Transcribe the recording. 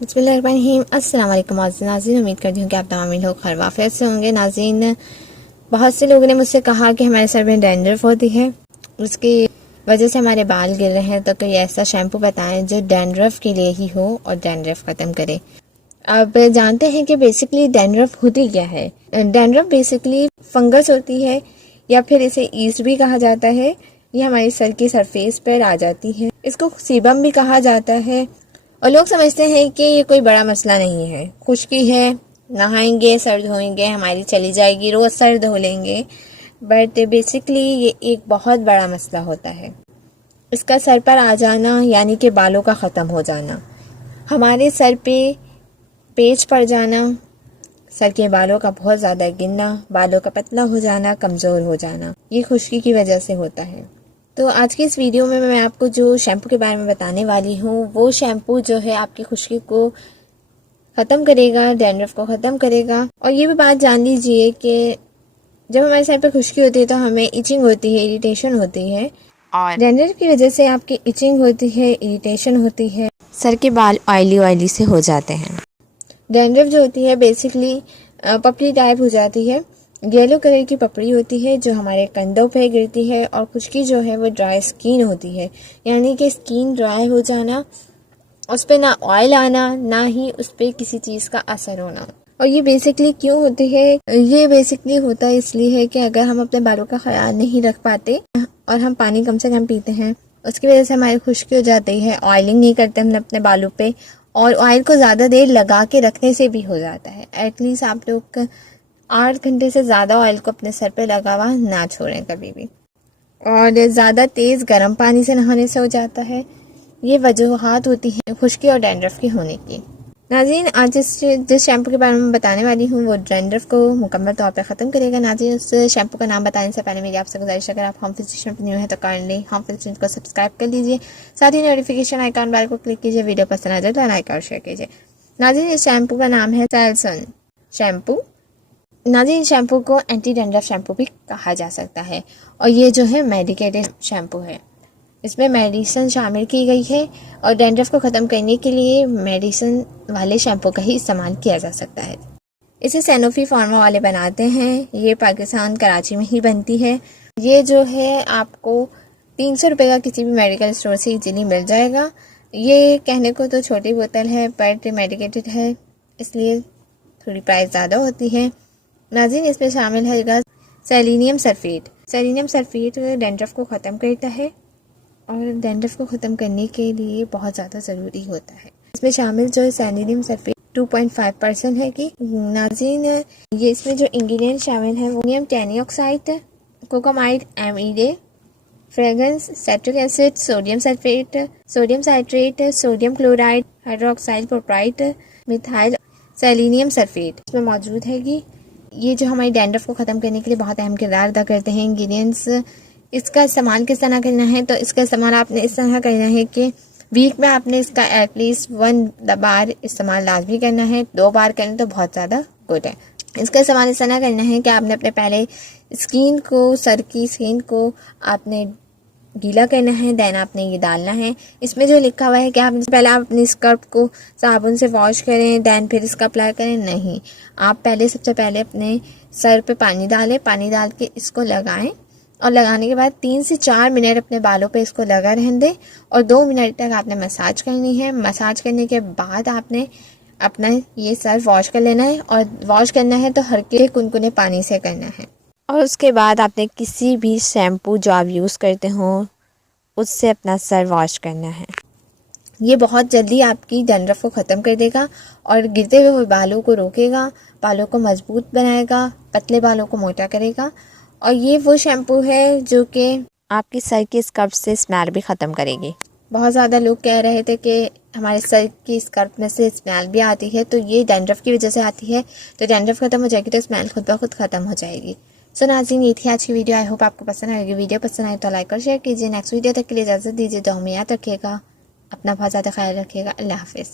बिस्मिल्लाहिर्रहमानिर्रहीम। अस्सलाम वालेकुम नाज़रीन, उम्मीद करती हूँ कि आप तमाम लोग खैर वाफियत से होंगे। नाज़रीन, बहुत से लोगों ने मुझसे कहा कि हमारे सर में डैंड्रफ होती है, उसकी वजह से हमारे बाल गिर रहे हैं, तो कोई ऐसा शैम्पू बताएं जो डैंड्रफ के लिए ही हो और डैंड्रफ ख़त्म करे। अब जानते हैं कि बेसिकली डैंड्रफ होती क्या है। डैंड्रफ बेसिकली फंगस होती है या फिर इसे ईस्ट भी कहा जाता है। ये हमारी सर की सरफेस पर आ जाती है। इसको सीबम भी कहा जाता है और लोग समझते हैं कि ये कोई बड़ा मसला नहीं है, खुश्की है, नहाएंगे, सर धोएंगे, हमारी चली जाएगी, रोज़ सर धो लेंगे। बट बेसिकली ये एक बहुत बड़ा मसला होता है। इसका सर पर आ जाना यानी कि बालों का ख़त्म हो जाना, हमारे सर पे पेच पड़ जाना, सर के बालों का बहुत ज़्यादा गिरना, बालों का पतला हो जाना, कमज़ोर हो जाना, ये खुश्की की वजह से होता है। तो आज की इस वीडियो में मैं आपको जो शैम्पू के बारे में बताने वाली हूँ, वो शैम्पू जो है आपकी खुश्की को ख़त्म करेगा, डैंड्रफ को ख़त्म करेगा। और ये भी बात जान लीजिए कि जब हमारे सर पे खुश्की होती है तो हमें इचिंग होती है, इरिटेशन होती है, और डैंड्रफ की वजह से आपकी इचिंग होती है, इरिटेशन होती है, सर के बाल ऑयली ऑयली से हो जाते हैं। डैंड्रफ जो होती है बेसिकली पपड़ी टाइप हो जाती है, येलो कलर की पपड़ी होती है जो हमारे कंधों पे गिरती है। और खुश्की जो है वो ड्राई स्किन होती है, यानी कि स्किन ड्राई हो जाना, उस पर ना ऑयल आना, ना ही उस पर किसी चीज़ का असर होना। और ये बेसिकली क्यों होती है? ये बेसिकली होता है इसलिए है कि अगर हम अपने बालों का ख्याल नहीं रख पाते और हम पानी कम से कम पीते हैं, उसकी वजह से हमारी खुश्की हो जाती है। ऑयलिंग नहीं करते हम अपने बालों पे, और ऑयल को ज़्यादा देर लगा के रखने से भी हो जाता है। एटलीस्ट आप लोग 8 घंटे से ज़्यादा ऑयल को अपने सर पे लगा हुआ ना छोड़ें कभी भी। और ज़्यादा तेज़ गर्म पानी से नहाने से हो जाता है। ये वजूहात होती हैं खुश्की और डैंड्रफ के होने की। नाज़रीन, आज जिस शैम्पू के बारे में बताने वाली हूँ वो डैंड्रफ को मुकम्मल तौर पर ख़त्म करेगा। नाज़रीन, उस शैम्पू का नाम बताने से पहले मेरी आपसे गुजारिश, अगर आप होम फिजिशियन पर न्यू है तो काइंडली होम फिजिशियन को सब्सक्राइब कर लीजिए, साथ ही नोटिफिकेशन आइकॉन बेल को क्लिक कीजिए, वीडियो पसंद आ जाए तो लाइक और शेयर कीजिए। नाज़रीन, इस शैम्पू का नाम है सेल्सन शैम्पू। नाज़रीन, शैम्पू को एंटी डैंड्रफ शैम्पू भी कहा जा सकता है और ये जो है मेडिकेटेड शैम्पू है। इसमें मेडिसिन शामिल की गई है और डैंड्रफ को ख़त्म करने के लिए मेडिसिन वाले शैम्पू का ही इस्तेमाल किया जा सकता है। इसे सैनोफी फार्मा वाले बनाते हैं। ये पाकिस्तान कराची में ही बनती है। ये जो है आपको 300 रुपये का किसी भी मेडिकल स्टोर से इजीली मिल जाएगा। ये कहने को तो छोटी बोतल है बट मेडिकेटेड है, इसलिए थोड़ी प्राइस ज़्यादा होती है। नाज़रीन, इसमें शामिल है selenium sulphate. Selenium sulphate dandruff को ख़त्म करता है और डैंड्रफ को ख़त्म करने के लिए बहुत ज़्यादा ज़रूरी होता है। इसमें शामिल जो है सेलेनियम सल्फेट 2.5% है कि। नाज़रीन, ये इसमें जो इंग्रेडिएंट शामिल हैं वो सोडियम टेनिऑक्साइड, cocamide amide, fragrance, citric acid, sodium sulphate, sodium citrate, sodium chloride, hydroxide प्रोपाइट, मिथाइल सेलेनियम सल्फेट इसमें मौजूद है कि ये जो हमारी डैंड्रफ को ख़त्म करने के लिए बहुत अहम किरदार अदा करते हैं इंग्रेडिएंट्स। इसका इस्तेमाल किस तरह करना है? तो इसका इस्तेमाल आपने इस तरह करना है कि वीक में आपने इसका एटलीस्ट 1 बार इस्तेमाल लाजमी करना है। 2 बार करें तो बहुत ज़्यादा गुड है। इसका इस्तेमाल इस तरह करना है कि आपने अपने पहले स्किन को, सर की स्किन को आपने गीला करना है, देन आपने ये डालना है। इसमें जो लिखा हुआ है कि आप पहले आप अपनी स्कर्ट को साबुन से वॉश करें, देन फिर इसका अप्लाई करें, नहीं, आप पहले सबसे पहले अपने सर पे पानी डालें, पानी डाल के इसको लगाएं और लगाने के बाद 3 से 4 मिनट अपने बालों पे इसको लगा रहने दें और 2 मिनट तक आपने मसाज करनी है। मसाज करने के बाद आपने अपना ये सर वॉश कर लेना है और वॉश करना है तो हल्के कुनकुने पानी से करना है। और उसके बाद आपने किसी भी शैम्पू जो आप यूज़ करते हो उससे अपना सर वॉश करना है। ये बहुत जल्दी आपकी डैंड्रफ को ख़त्म कर देगा और गिरते हुए बालों को रोकेगा, बालों को मजबूत बनाएगा, पतले बालों को मोटा करेगा। और ये वो शैम्पू है जो कि आपकी सर की स्कर्फ से स्मेल भी ख़त्म करेगी। बहुत ज़्यादा लोग कह रहे थे कि हमारे सर की स्कर्फ में से स्मेल भी आती है, तो ये डैंड्रफ की वजह से आती है। तो डैंड्रफ ख़त्म हो जाएगी तो स्मेल खुद ब खुद ख़त्म हो जाएगी। सो नाज़रीन, ये थी आज की वीडियो। आई होप आपको पसंद आएगी। वीडियो पसंद आए तो लाइक और शेयर कीजिए। नेक्स्ट वीडियो तक के लिए इजाज़त दीजिए। दुआ में याद रखिएगा, अपना बहुत ज़्यादा ख्याल रखिएगा। अल्लाह हाफिज़।